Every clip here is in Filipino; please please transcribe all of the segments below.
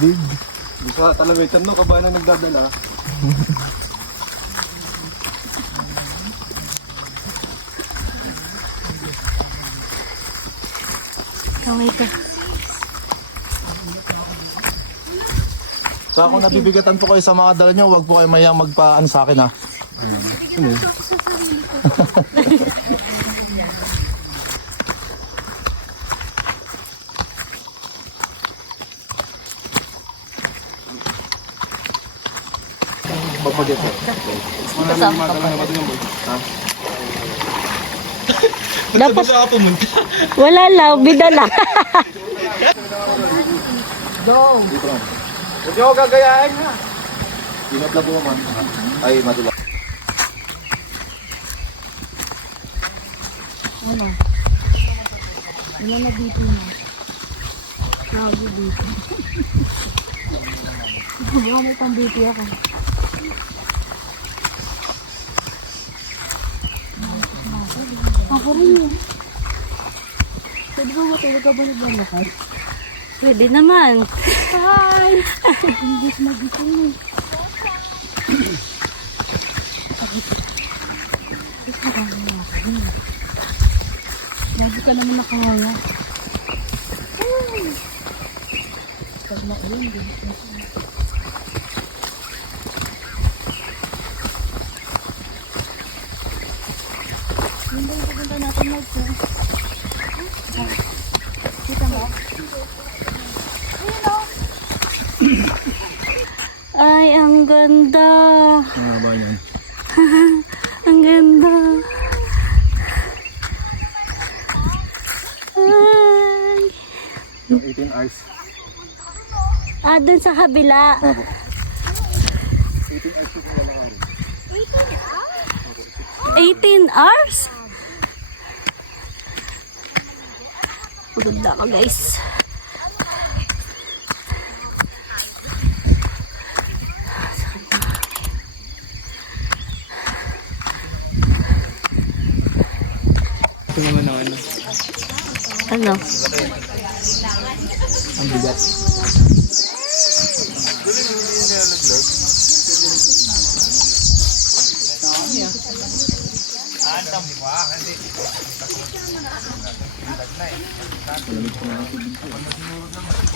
tubig. Di sa talamitan no, kabahan na nagdadala. Kamay ka. So kung nabibigatan po kayo sa mga dala nyo, huwag po kayo mayang magpaano sa akin ha. Pagpagit po. Kasama ka pa. Ha? Dapat Saan ka pumunta? wala lang, bidala. Huwag niyo ako gagayain ha. Pinapla po man. Ay, madula. Ano? Ano na dito na? Lagi dito. Baka may pambiti ako. Ako rin yun. Pwede ba matulog ka ba naglalakad? Pwede naman. Hi! English magiting. Lagi ka naman nakawala. Pag maulan, dito na siya. Yun ba yung pupunta natin mag-sir? Kita mo? Ayun o. Ay, ang ganda. Ano ba yan? Ang ganda. Ay. Yung 18 hours. Ah, dun sa kabila. 18 hours? Pagod na ako, guys. Ito naman ang ano. Ano? Ang bigat.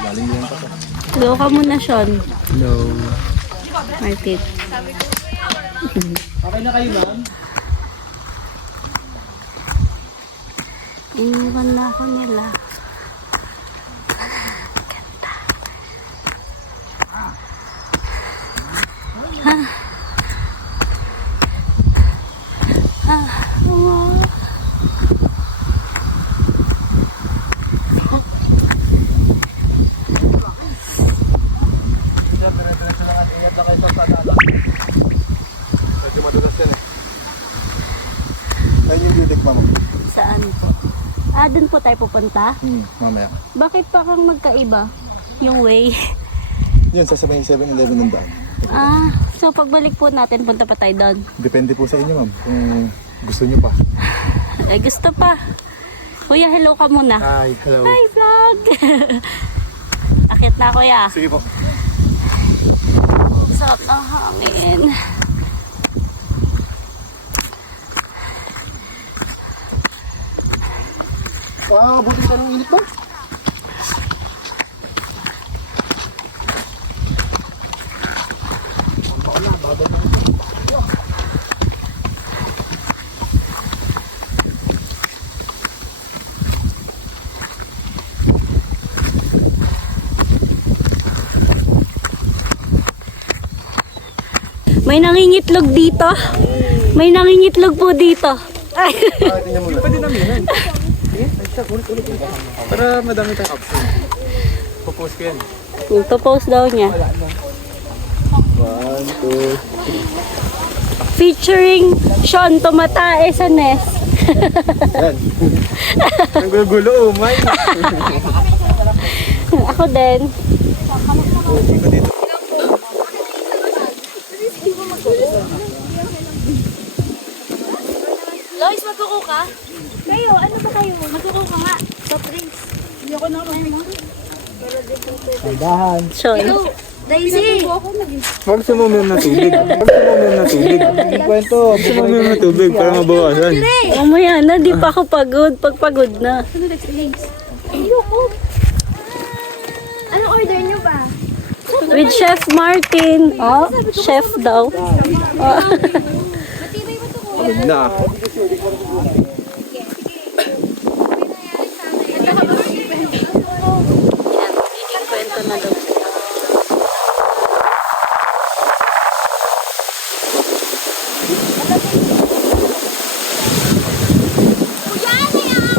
Galing yan pa to. Hello ka muna, Sean. Hello. Martit. Okay na kayo ma'am? Iniwan na ako nila. Medyo madulas yan eh. Ayun yung beauty ma'am. Saan po? Ah, dun po tayo pupunta? Mamaya. Bakit pa kang magkaiba? Yung way? Yun, sa 7-Eleven ng daan. Ah, so pagbalik po natin, punta pa tayo doon. Depende po sa inyo ma'am, kung gusto nyo pa. Ay, gusto pa. Kuya, hello ka muna. Hi, hello. Hi, vlog! Akit na, kuya. Sige po. Sarap ng hangin. Buti ka ng init ba? May nangingitlog dito. May nangingitlog po dito. Ay. Tingnan mo na. Pwede namin yan. Ulit. Para madami tayong option. Popost ko yan. Ito-post daw niya. 1, 2, Featuring Sean Tumatae sa nest. yan. Ang gulo, oh my. Ako din. Dito dito. Lois, magkuko ka? Kayo, ano ba kayo? Magkuko ka nga. Soft drinks. Hindi ako naman mo. Dahan. Sean. Daisy! Huwag sumumim na tubig. Huwag sumumim na tubig. Kwento. Sumumim na tubig para mabawasan. Mamaya na, di pa ako pagod. Pagpagod na. Ayoko. Anong order nyo ba? With Chef Martin. Oh, chef daw. Oh. Matibay mo to, kuya. Na. Kwento na daw. Kuya, ano yan?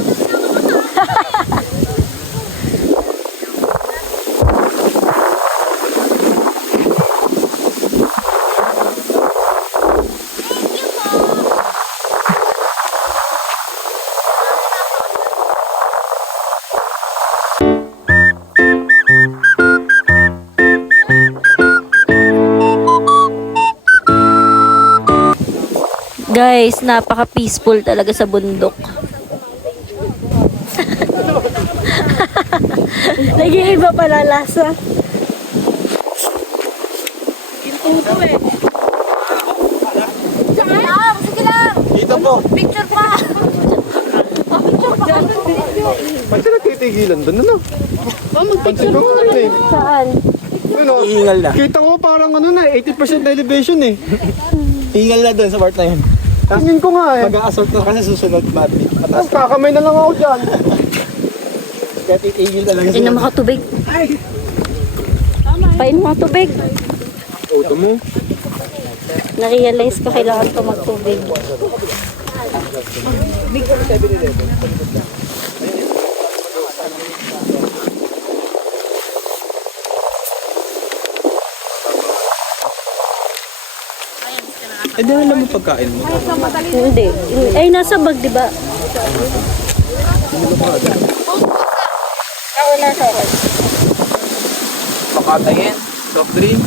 Guys, napaka-peaceful talaga sa bundok. Nag-iiba pala lasa. Lang, sige lang. Dito po. Picture pa. Picture pa. Ba't sila titigilan doon? Ano? Pansin ko eh. Saan? Ano? Iingal na. Kita ko parang ano na, 80% na elevation eh. Iingal na dun sa part na yun. Tingin ko nga eh. Mag-a-assault na kasi susunod, Mati. Tapos kakamay na lang ako dyan. Kaya titigil talaga Inom ako tubig. Pain mo ang tubig. Auto mo. Na-realize ko kailangan ko magtubig. Eh, dahil lang mo pagkain mo. Hindi. Ay, nasa bag, di ba? Makatayin, soft drink.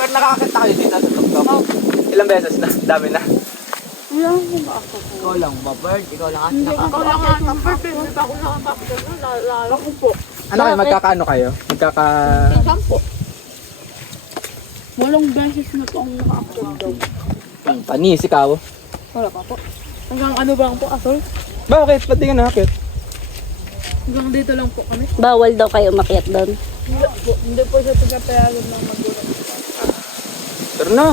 Pero nakakita kayo dito sa tuktok. Ilang beses na? Dami na. Ikaw lang ba, Bird? Ikaw lang Ano kayo, magkakaano kayo? Walong beses na po ang naka-upload daw. Panis, ikaw. Wala pa po. Hanggang ano ba lang po, Asol? Bakit? Ba't di ka nakakit? Hanggang dito lang po kami. Bawal daw kayo umakyat doon. Hindi po siya pagkapayagan ng magulang. Pero na.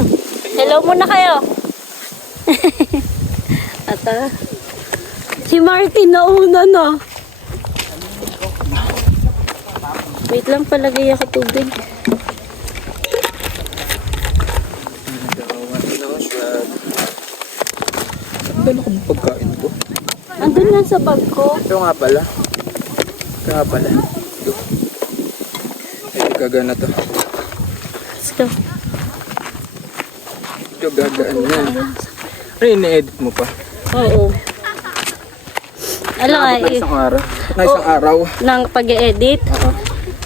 Hello muna kayo. Si Martin nauna na. Wait lang, palagay ako tubig. Ano kung pagkain ko? Andun lang sa bag ko. Ito nga pala. Ito. Ay, kagana to. Let's go. Ito, gagaan na. Ano yung na-edit mo pa? Oo. Alam Nakabot na nga, isang araw. Na isang araw. ng pag-edit.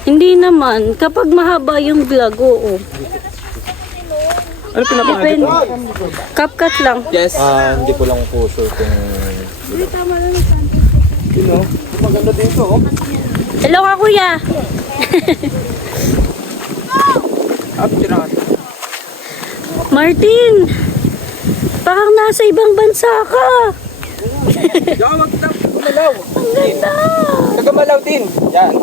Hindi naman. Kapag mahaba yung vlog, oo. Ano pinapang-edit mo? CapCut lang. Yes. Hindi ko lang po sure kung... Sino? Maganda dito, oh. Hello ka, kuya. Tira ka. Martin. Parang nasa ibang bansa ka. Gawag na. Gumalaw. Ang ganda. Nagkamalaw din. Yan.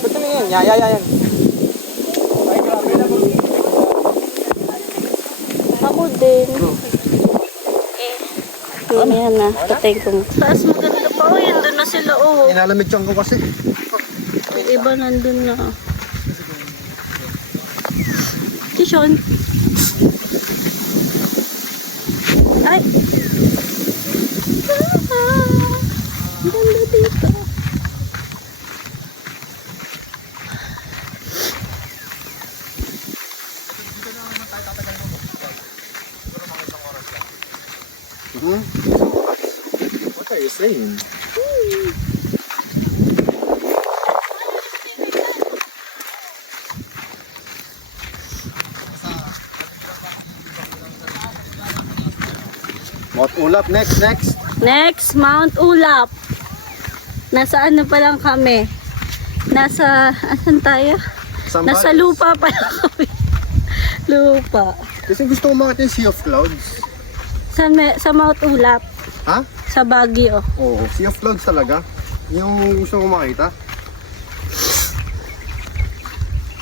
Ba't ano yan? Yan. Ako din. Mamaya na. Patay ko. Taas maganda pa. Oh, yun doon na sila. Oh. Inalamig ko kasi. Yung iba nandun na. Si Sean. Ay! Ang ganda dito. What are you saying? Mount Ulap, next. Next, Mount Ulap. Nasa ano pa lang kami? Nasa, asan tayo? Nasa lupa pa lang kami. Lupa. Kasi gusto ko makita yung Sea of Clouds. Sa Mount Ulap. Ha? Sa Baguio. Oo, Sea of Clouds talaga. Yung gusto ko makita.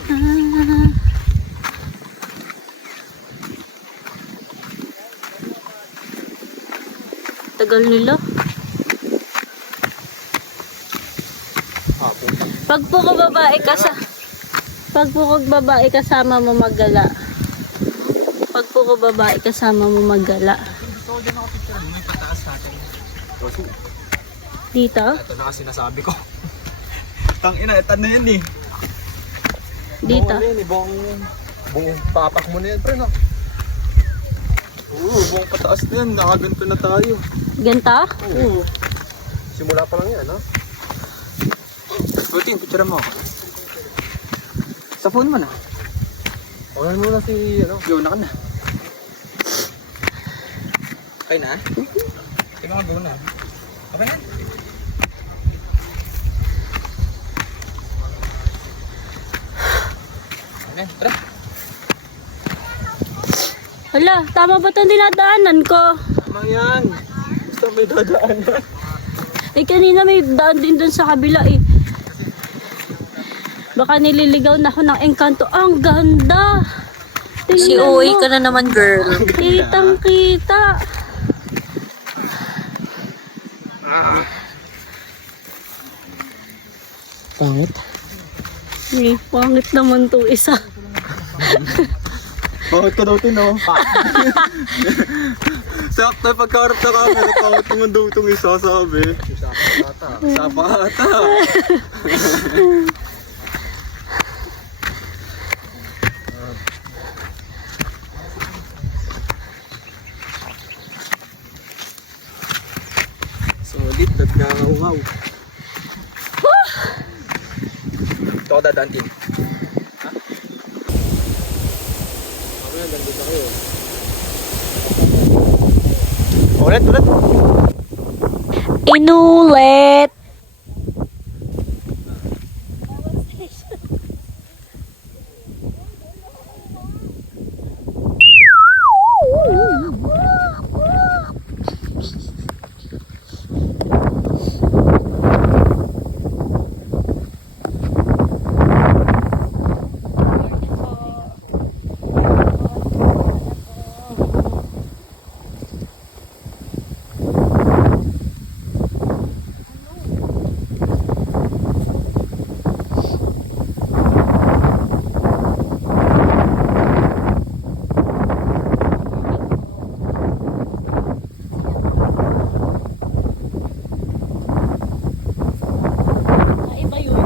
Ah. Tagal nila. Pag po ko babae kasama mo maggala. Pag po ko babae kasama mo maggala. Gusto ko din ako picture mo. Yung pataas natin. Dito? Ito na kasi sinasabi ko. Tangina, ito na yan eh. Dito. Buong ano yun, buong papak mo na yan, pre, no? Oo, buong pataas na yan. Nakaganto na tayo. Ganto? Oo. Simula pa lang yan, no? Buti, picture mo ako. Sa phone mo na. Oran mo na si, ano? Go na ka na. Okay na? Sige ka, go na. Okay na? Okay, tara. Hala, tama ba itong dinadaanan ko? Tama yan. Basta may dadaan na. Eh kanina may daan din dun sa kabila eh. Baka nililigaw na ako ng engkanto. Ang ganda! Si Tingnan Uy mo. ka na naman, girl. Kitang kita. Pangit. Eh, pangit naman to isa. Pangit ka daw no? Sakto, pagkaharap sa camera, pangit naman daw itong isa, sabi. Sapa ata. Solid, nagkakaungaw. Ito ako dadaan, Tin. Ulit. Inulit. Iba yun.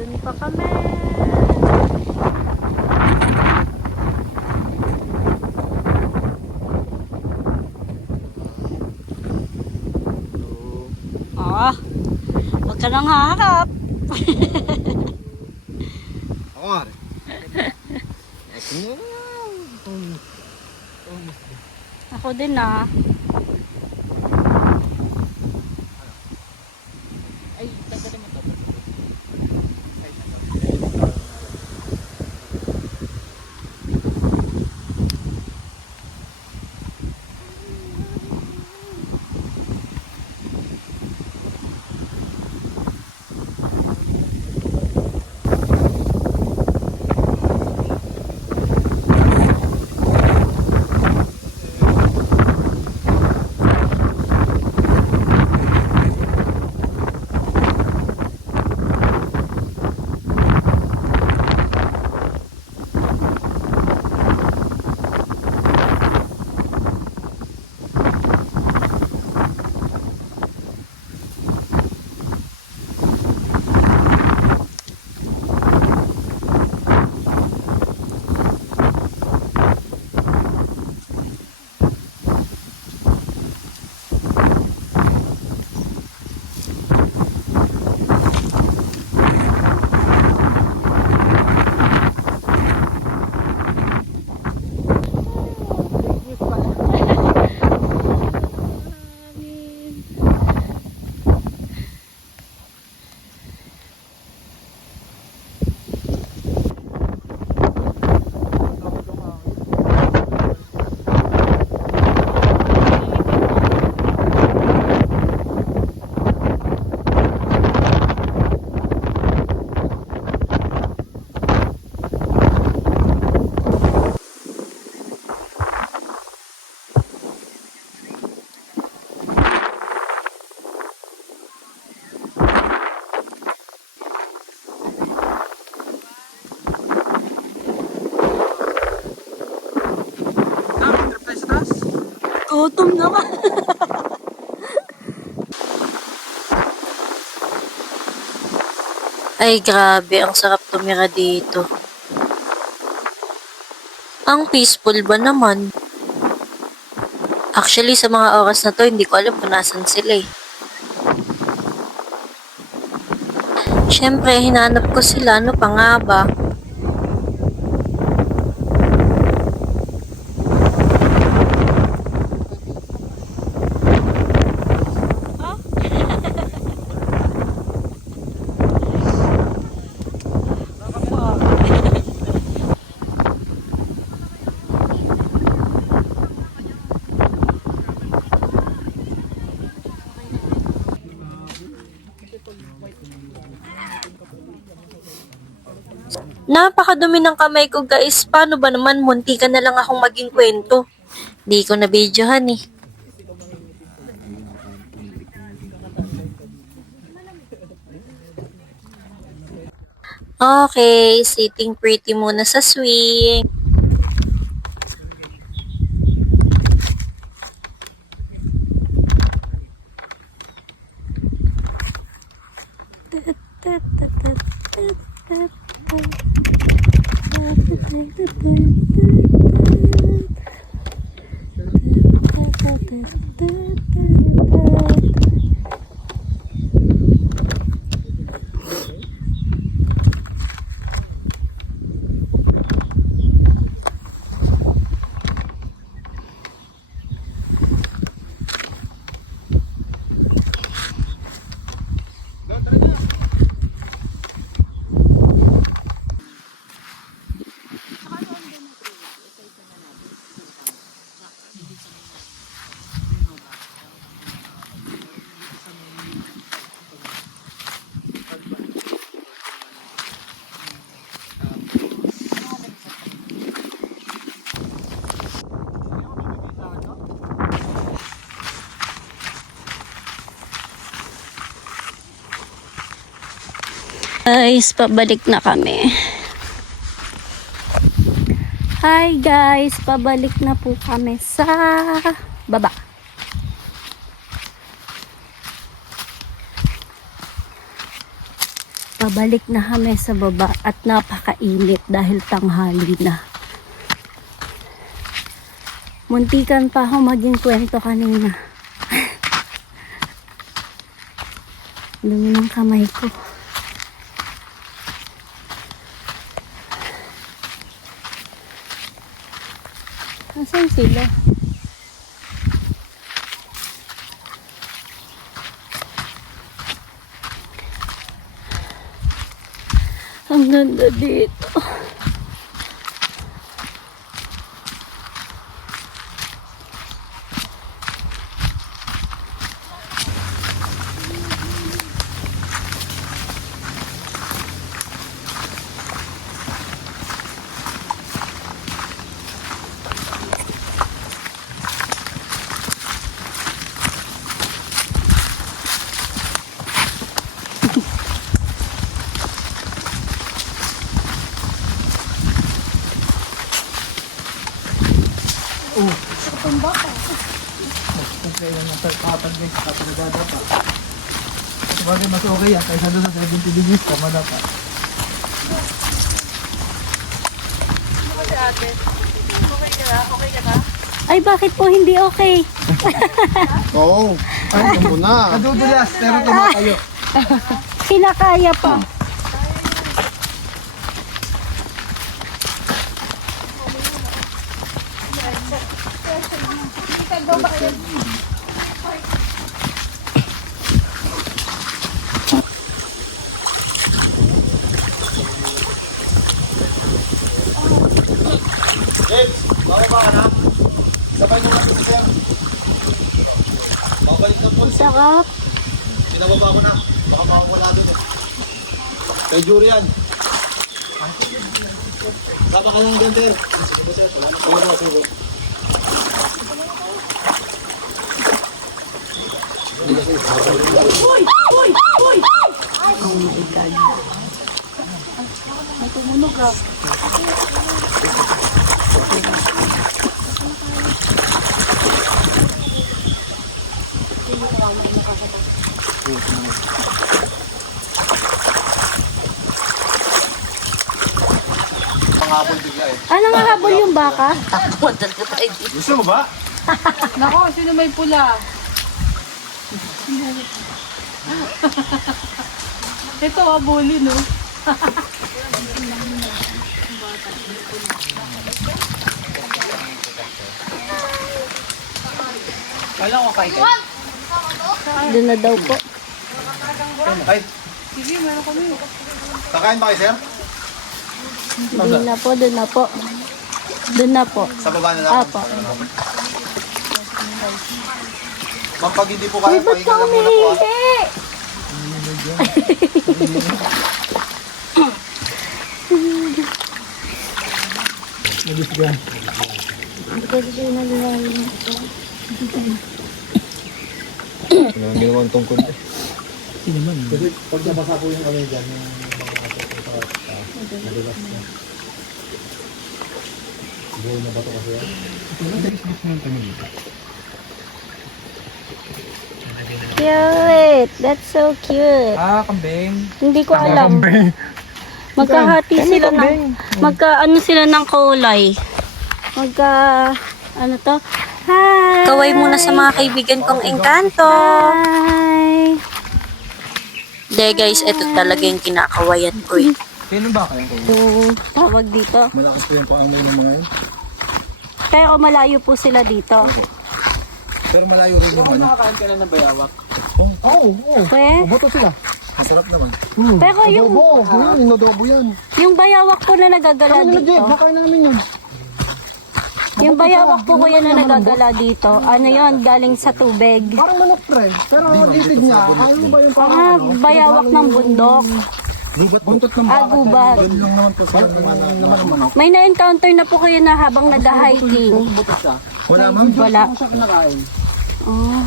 Dun pa kami. Ah, huwag ka nang haharap. Ako nga rin. Ako din ah. Gutom naman. Ay, grabe. Ang sarap tumira dito. Ang peaceful ba naman? Actually, sa mga oras na to, hindi ko alam kung nasan sila eh. Siyempre, hinanap ko sila. Ano pa nga ba? Napakadumi ng kamay ko guys. Paano ba naman munti ka na lang akong maging kwento? Di ko na videohan eh. Okay, sitting pretty muna sa swing. Guys, pabalik na kami. Hi guys, pabalik na po kami sa baba. Pabalik na kami sa baba at napakainit dahil tanghali na. Muntikan pa ako maging kwento kanina. Dumi ng kamay ko. Nasaan sila? Ang ganda dito. Sabagay mas okay yan, kaysa doon sa 70 degrees, tama dapat. Ay, bakit po hindi okay? Oo. Ay, ito muna. Nadudulas, pero tumatayo. Kinakaya pa. Sarap. Pinababa ko na. Baka makawala din eh. Kay Jurian. Sama ka ng gantil. Sige, sir. Wala na. Sige. Panghabol bigla eh. Anong habol yung baka? Gusto mo ba? Nako, sino may pula? Ito, abuli, no? Wala ko kay Doon na daw po. Ay, Sige, meron kami. kakain ba kayo, sir? Doon na po, doon na po. Doon na po. Sa baba na lang. Apo. Ma'am, pag hindi po Uy, kaya, ba't pahinga ka lang muna po. umiihi? Ang ginawang tungkol eh. Kasi pag nabasa po yung kami dyan, Cute! That's so cute. Ah, kambing. Hindi ko alam. Magkahati sila ng ano sila ng kulay. Ano to? Hi. Kaway muna sa mga kaibigan kong engkanto. Hi. De guys, ito talaga yung kinakawayan ko eh. Sino ba kayo? Yung tawag dito. Malakas po yung paamoy ng mga yun. Pero malayo po sila dito. Pero malayo rin Kung naman. nakakain ka na ng bayawak. Pwede? Boto sila. Masarap naman. Pero yung Inodobo yan. yung bayawak po na nagagala dito. Nakain namin yun. Yung bayawak po kuya na nagagala dito. Ano yon galing sa tubig. Parang manok, pre. Pero litid niya. Ano ba yung Ah, bayawak ng bundok. buntot ng Agubat. Yun lang naman po sila naman manok. May na-encounter na po kayo na habang nag-hiking. Wala ma'am. Wala. Kinakain. Oh.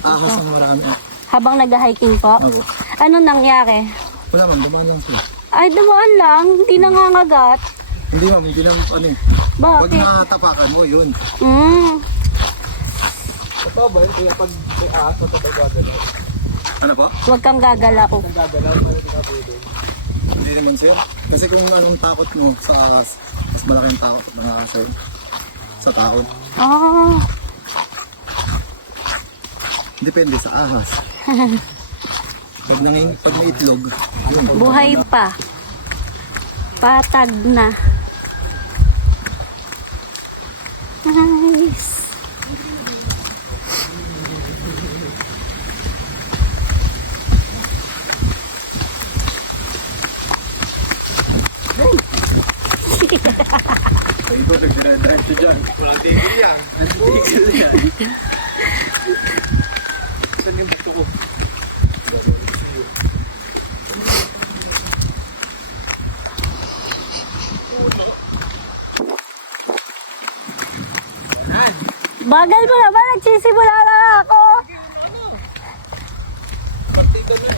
Ahas na marami. Habang nag-hiking po. Ako. Ano nangyari? Wala ma'am, dumaan lang po. Ay, dumaan lang. Hindi nangangagat. Hindi ma'am, hindi lang ano eh. Pag Bakit? nakatapakan mo, yun. Totoo ba yun? Kaya pag may ahas, matapay gagalaw. Ano po? Huwag kang gagalaw. Gagalaw, malit ka po doon. Hindi naman sir. Kasi kung anong takot mo sa ahas, mas malaking takot ng ahas sir. Sa tao. Oh. Depende sa ahas. Pag may itlog, yun. Buhay pa. Patag na. Walang tigil yan. Tigil yan. Saan yung gusto ko? Bagal mo naman, nagsisimula na ako. Partita na.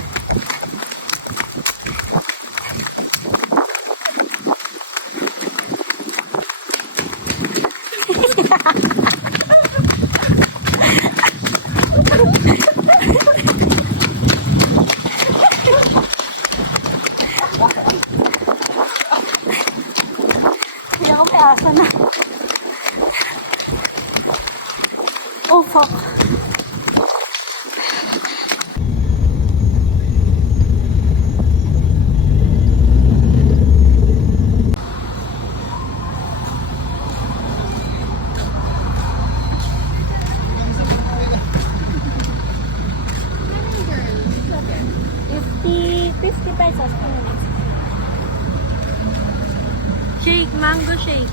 Hindi ako may asa na. Oh, fuck. $50 pesos. Shake, mango shake.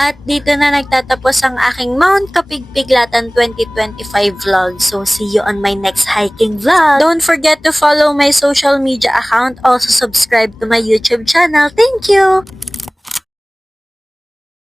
At dito na nagtatapos ang aking Mount Kapigpiglatan 2025 vlog. So, see you on my next hiking vlog. Don't forget to follow my social media account. Also, subscribe to my YouTube channel. Thank you!